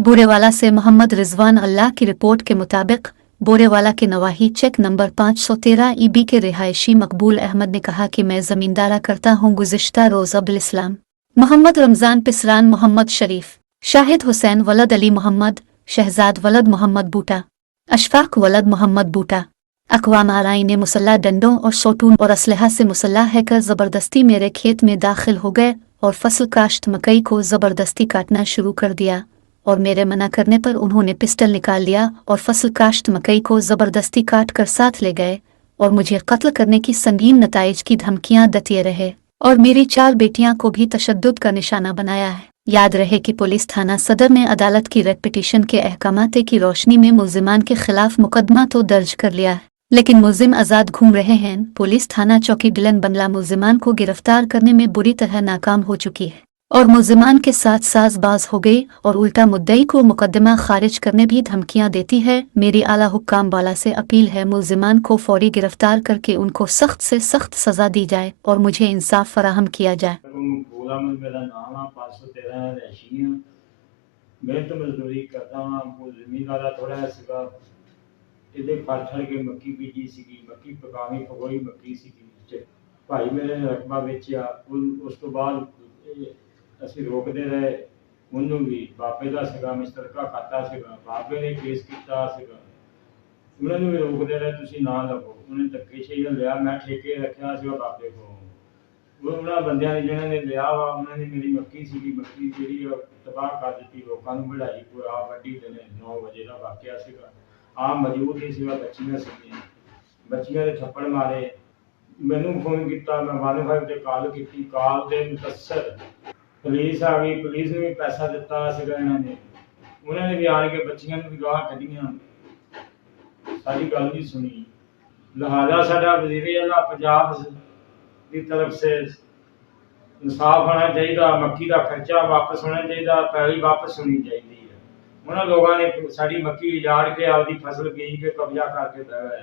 बोरेवाला से मोहम्मद रिजवान अल्लाह की रिपोर्ट के मुताबिक बोरेवाला के नवाही चेक नंबर 513 ईबी के रिहायशी मकबूल अहमद ने कहा कि मैं ज़मींदारा करता हूँ। गुज़िश्ता रोज़ अब्दुल इस्लाम, मोहम्मद रमज़ान पिसरान, मोहम्मद शरीफ, शाहिद हुसैन वलद अली मोहम्मद, शहजाद वलद मोहम्मद बूटा, अशफाक वलद मोहम्मद बूटा, अक़वाम आराई ने मुसल्ला डंडों और शोटून और असलहा से मुसल्ला हैकर ज़बरदस्ती मेरे खेत में दाखिल हो गए और फसल काश्त मकई को ज़बरदस्ती काटना शुरू कर दिया और मेरे मना करने पर उन्होंने पिस्टल निकाल लिया और फसल काश्त मकई को ज़बरदस्ती काट कर साथ ले गए और मुझे कत्ल करने की संगीन नताइज की धमकियां देते रहे और मेरी 4 बेटियां को भी तशद्दुद का निशाना बनाया है। याद रहे कि पुलिस थाना सदर ने अदालत की रेड पिटीशन के अहकामात की रोशनी में मुल्जिमान के खिलाफ मुकदमा तो दर्ज कर लिया है, लेकिन मुल्जिम आज़ाद घूम रहे हैं। पुलिस थाना चौकी डिलन बंगला मुल्जिमान को गिरफ्तार करने में बुरी तरह नाकाम हो चुकी है और मुल्जिमान के साथ साजबाज हो गई और उल्टा मुद्दई को मुकदमा खारिज करने भी धमकियां देती है। मेरी आला हुक्काम वाला से अपील है, मुल्जिमान को फौरी गिरफ्तार करके उनको सख्त से सख्त सजा दी जाए और मुझे इंसाफ फराहम किया जाए। मेरा नाम है 513 रैशी हाँ। मेहनत मजदूरी करता हाँ। जमींदारा थोड़ा सीगा ਇਹਦੇ ਫੜ ਕੇ ਮੱਕੀ ਬੀਜੀ ਸੀਗੀ, ਮੱਕੀ ਪਕਾਵੀ ਪਕੋਈ ਮੱਕੀ ਸੀਗੀ। ਭਾਈ ਮੇਰੇ ਨੇ ਰਕਬਾ ਵੇਚਿਆ, ਉਸ ਤੋਂ ਬਾਅਦ ਅਸੀਂ ਰੋਕਦੇ ਰਹੇ। ਉਹਨੂੰ ਵੀ ਬਾਬੇ ਦਾ ਸੀਗਾ, ਮੁਸ਼ਤਰਕਾ ਖਾਤਾ ਸੀਗਾ, ਬਾਬੇ ਨੇ ਕੇਸ ਕੀਤਾ ਸੀਗਾ। ਉਹਨਾਂ ਨੂੰ ਵੀ ਰੋਕਦੇ ਰਹੇ, ਤੁਸੀਂ ਨਾ ਲੱਗੋ। ਉਹਨੇ ਧੱਕੇਸ਼ਾਹੀ ਨਾਲ ਲਿਆ, ਮੈਂ ਠੇਕੇ ਰੱਖਿਆ ਸੀਗਾ ਬਾਬੇ ਕੋਲ। ਉਹਨਾਂ ਬੰਦਿਆਂ ਨੇ ਜਿਹਨਾਂ ਨੇ ਲਿਆ ਵਾ, ਉਹਨਾਂ ਨੇ ਮੇਰੀ ਮੱਕੀ ਸੀਗੀ, ਮੱਕੀ ਜਿਹੜੀ ਤਬਾਹ ਕਰ ਦਿੱਤੀ, ਲੋਕਾਂ ਨੂੰ ਵਢਾਈ। ਕੋਈ ਆ ਵੱਢੀ ਦੇ ਨੇ 9 ਵਜੇ ਦਾ ਵਾਕਿਆ ਸੀਗਾ। आप मौजूद नहीं सीगा, बच्चियां सीगियां, बच्चियां ने थप्पड़ मारे। मैनू फोन किया, मैं 115 ते कॉल की, कॉल के मुतसर पुलिस आ गई। पुलिस ने भी पैसा दिता सीगा इन्होंने, उन्होंने भी आन के बच्चियां भी गाह कढ़ियां, सारी गल नहीं सुनी। लिहाजा साडा वज़ीर आला पंजाब की तरफ से इंसाफ होना चाहिए, मक्की का खर्चा वापस होना चाहिए, पैली वापस होनी चाहिए। उन्होंने लोगों ने साड़ी मक्की उजाड़ के आपकी फसल बेच के कब्जा करके बह गए।